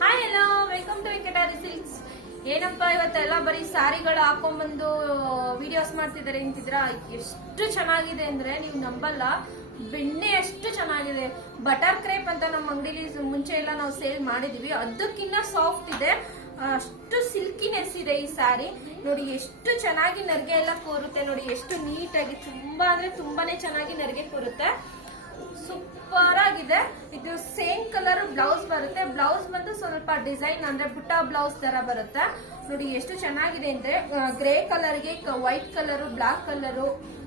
Hi hello welcome to Venkatari silks. ಏನಪ್ಪಾ ಇವತ್ತೆಲ್ಲ ಬರೀ ಸ್ಯಾರಿಗಳು ಹಾಕೊಂಡ್ಬಂದು ವಿಡಿಯೋಸ್ ಮಾಡ್ತಿದ್ದಾರೆ ಅಂತಿದ್ರ. ಎಷ್ಟು ಚೆನ್ನಾಗಿದೆ ಅಂದ್ರೆ ನೀವು ನಂಬಲ್ಲ, ಬೆಣ್ಣೆ ಎಷ್ಟು ಚೆನ್ನಾಗಿದೆ. ಬಟರ್ ಕ್ರೇಪ್ ಅಂತ ನಮ್ಮ ಅಂಗಡಿಲಿ ಮುಂಚೆ ಎಲ್ಲ ನಾವು ಸೇಲ್ ಮಾಡಿದೀವಿ, ಅದಕ್ಕಿಂತ ಸಾಫ್ಟ್ ಇದೆ, ಅಷ್ಟು ಸಿಲ್ಕಿನೆಸ್ ಇದೆ ಈ ಸ್ಯಾರಿ. ನೋಡಿ ಎಷ್ಟು ಚೆನ್ನಾಗಿ ನರ್ಗೆ ಎಲ್ಲ ಕೂರುತ್ತೆ, ನೋಡಿ ಎಷ್ಟು ನೀಟಾಗಿ, ತುಂಬಾ ಅಂದ್ರೆ ತುಂಬಾನೇ ಚೆನ್ನಾಗಿ ನರ್ಗೆ ಕೂರುತ್ತೆ. ಸೂಪರ್ ಆಗಿದೆ. ಇದು ಸೇಮ್ ಕಲರ್ ಬ್ಲೌಸ್ ಬರುತ್ತೆ. ಬ್ಲೌಸ್ ಬಂದು ಸ್ವಲ್ಪ ಡಿಸೈನ್ ಅಂದ್ರೆ ಬುಟ್ಟ ಬ್ಲೌಸ್ ತರ ಬರುತ್ತೆ. ನೋಡಿ ಎಷ್ಟು ಚೆನ್ನಾಗಿದೆ ಅಂದ್ರೆ ಗ್ರೇ ಕಲರ್ಗೆ ವೈಟ್ ಕಲರ್, ಬ್ಲಾಕ್ ಕಲರ್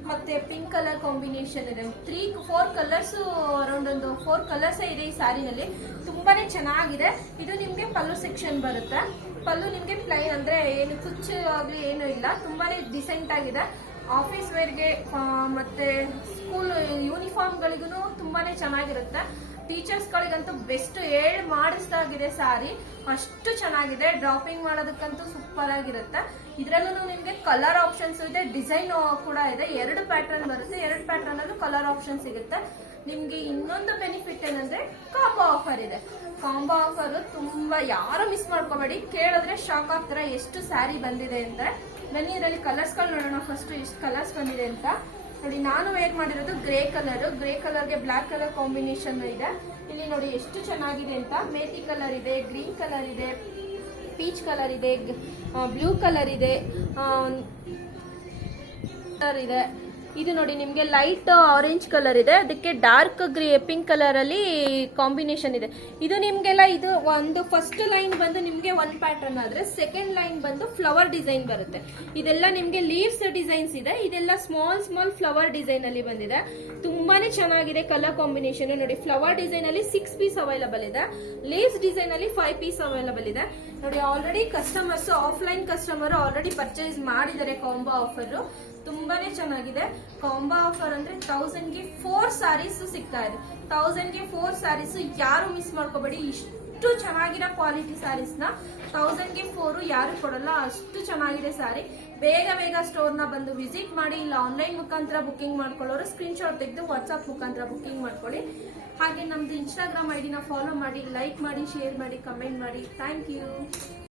ಮತ್ತೆ ಪಿಂಕ್ ಕಲರ್ ಕಾಂಬಿನೇಷನ್ ಇದೆ. 3-4 ಕಲರ್ಸ್, ಅರೌಂಡ್ ಒಂದು 4 ಕಲರ್ಸ್ ಇದೆ ಈ ಸ್ಯಾರಿನಲ್ಲಿ. ತುಂಬಾನೇ ಚೆನ್ನಾಗಿದೆ. ಇದು ನಿಮ್ಗೆ ಪಲ್ಲು ಸೆಕ್ಷನ್ ಬರುತ್ತೆ. ಪಲ್ಲು ನಿಮ್ಗೆ ಪ್ಲೈನ್ ಅಂದ್ರೆ ಏನು ಕುಚ್ಚು ಆಗ್ಲಿ ಏನು ಇಲ್ಲ, ತುಂಬಾನೇ ಡಿಸೆಂಟ್ ಆಗಿದೆ. ಆಫೀಸ್ ವೇರ್ಗೆ ಮತ್ತೆ ಸ್ಕೂಲ್ ಯೂನಿಫಾರ್ಮ್ ಗಳಿಗೂ ತುಂಬಾನೇ ಚೆನ್ನಾಗಿರುತ್ತೆ. ಟೀಚರ್ಸ್ ಗಳಿಗಂತೂ ಬೆಸ್ಟ್ ಮಾಡಿಸ್ದಾಗಿದೆ ಸ್ಯಾರಿ, ಅಷ್ಟು ಚೆನ್ನಾಗಿದೆ. ಡ್ರಾಪಿಂಗ್ ಮಾಡೋದಕ್ಕಂತೂ ಸೂಪರ್ ಆಗಿರುತ್ತೆ. ಇದ್ರಲ್ಲೂ ನಿಮ್ಗೆ ಕಲರ್ ಆಪ್ಷನ್ಸ್ ಇದೆ, ಡಿಸೈನ್ ಕೂಡ ಇದೆ. 2 ಪ್ಯಾಟರ್ನ್ ಬರುತ್ತೆ, 2 ಪ್ಯಾಟರ್ನ್ ಅಲ್ಲೂ ಕಲರ್ ಆಪ್ಷನ್ ಸಿಗುತ್ತೆ. ನಿಮ್ಗೆ ಇನ್ನೊಂದು ಬೆನಿಫಿಟ್ ಏನಂದ್ರೆ ಕಾಂಬೋ ಆಫರ್ ಇದೆ. ಕಾಂಬೋ ಆಫರ್ ತುಂಬಾ ಯಾರು ಮಿಸ್ ಮಾಡ್ಕೋಬೇಡಿ. ಕೇಳಿದ್ರೆ ಶಾಕ್ ಆಗ್ತಾರೆ ಎಷ್ಟು ಸ್ಯಾರಿ ಬಂದಿದೆ ಅಂತ. ಬನ್ನಿ ಇದರಲ್ಲಿ ಕಲರ್ಸ್ ಗಳು ನೋಡೋಣ. ಫಸ್ಟ್ ಎಷ್ಟು ಕಲರ್ಸ್ ಬಂದಿದೆ ಅಂತ ನೋಡಿ. ನಾನು ವೇರ್ ಮಾಡಿರೋದು ಗ್ರೇ ಕಲರ್, ಗ್ರೇ ಕಲರ್ಗೆ ಬ್ಲಾಕ್ ಕಲರ್ ಕಾಂಬಿನೇಷನ್ ಇದೆ. ಇಲ್ಲಿ ನೋಡಿ ಎಷ್ಟು ಚೆನ್ನಾಗಿದೆ ಅಂತ. ಮೇಥಿ ಕಲರ್ ಇದೆ, ಗ್ರೀನ್ ಕಲರ್ ಇದೆ, ಪೀಚ್ ಕಲರ್ ಇದೆ, ಬ್ಲೂ ಕಲರ್ ಇದೆ, ಇದೆ. ಇದು ನೋಡಿ ನಿಮ್ಗೆ ಲೈಟ್ ಆರೆಂಜ್ ಕಲರ್ ಇದೆ, ಅದಕ್ಕೆ ಡಾರ್ಕ್ ಪಿಂಕ್ ಕಲರ್ ಅಲ್ಲಿ ಕಾಂಬಿನೇಷನ್ ಇದೆ. ಇದು ನಿಮ್ಗೆಲ್ಲ ಇದು ಒಂದು ಫಸ್ಟ್ ಲೈನ್ ಬಂದು ನಿಮ್ಗೆ 1 ಪ್ಯಾಟರ್ನ್ ಆದ್ರೆ ಸೆಕೆಂಡ್ ಲೈನ್ ಬಂದು ಫ್ಲವರ್ ಡಿಸೈನ್ ಬರುತ್ತೆ. ಇದೆಲ್ಲ ನಿಮ್ಗೆ ಲೀವ್ಸ್ ಡಿಸೈನ್ಸ್ ಇದೆ. ಇದೆಲ್ಲ ಸ್ಮಾಲ್ ಫ್ಲವರ್ ಡಿಸೈನ್ ಅಲ್ಲಿ ಬಂದಿದೆ. ತುಂಬಾನೇ ಚೆನ್ನಾಗಿದೆ ಕಲರ್ ಕಾಂಬಿನೇಷನ್. ನೋಡಿ ಫ್ಲವರ್ ಡಿಸೈನ್ ಅಲ್ಲಿ 6 ಪೀಸ್ ಅವೈಲಬಲ್ ಇದೆ, ಲೀವ್ಸ್ ಡಿಸೈನ್ ಅಲ್ಲಿ 5 ಪೀಸ್ ಅವೈಲಬಲ್ ಇದೆ. ನೋಡಿ already customers, offline customer already purchase ಮಾಡಿದ್ದಾರೆ ಕಾಂಬೋ ಆಫರ್. ತುಂಬಾನೇ ಚೆನ್ನಾಗಿದೆ. ಕಾಂಬೋ ಆಫರ್ ಅಂದ್ರೆ 1000ಗೆ 4 ಸ್ಯಾರೀಸ್ ಸಿಗ್ತಾ ಇದೆ. 1000ಗೆ 4 ಸ್ಯಾರೀಸ್ ಯಾರು ಮಿಸ್ ಮಾಡ್ಕೋಬೇಡಿ. ಇಷ್ಟು ಚೆನ್ನಾಗಿರೋ ಕ್ವಾಲಿಟಿ ಸ್ಯಾರೀಸ್ ನ 1000ಗೆ 4 ಯಾರು ಕೊಡಲ್ಲ, ಅಷ್ಟು ಚೆನ್ನಾಗಿದೆ ಸ್ಯಾರಿ. ಬೇಗ ಸ್ಟೋರ್ ನ ಬಂದು ವಿಸಿಟ್ ಮಾಡಿ, ಇಲ್ಲ ಆನ್ಲೈನ್ ಮುಖಾಂತರ ಬುಕಿಂಗ್ ಮಾಡ್ಕೊಳ್ಳೋರು ಸ್ಕ್ರೀನ್ ಶಾಟ್ ತೆಗೆದು ವಾಟ್ಸ್ಆಪ್ ಮುಖಾಂತರ ಬುಕಿಂಗ್ ಮಾಡ್ಕೊಳ್ಳಿ. ಹಾಗೆ ನಮ್ದು ಇನ್ಸ್ಟಾಗ್ರಾಮ್ ಐಡಿನ ಫಾಲೋ ಮಾಡಿ, ಲೈಕ್ ಮಾಡಿ, ಶೇರ್ ಮಾಡಿ, ಕಮೆಂಟ್ ಮಾಡಿ. Thank you.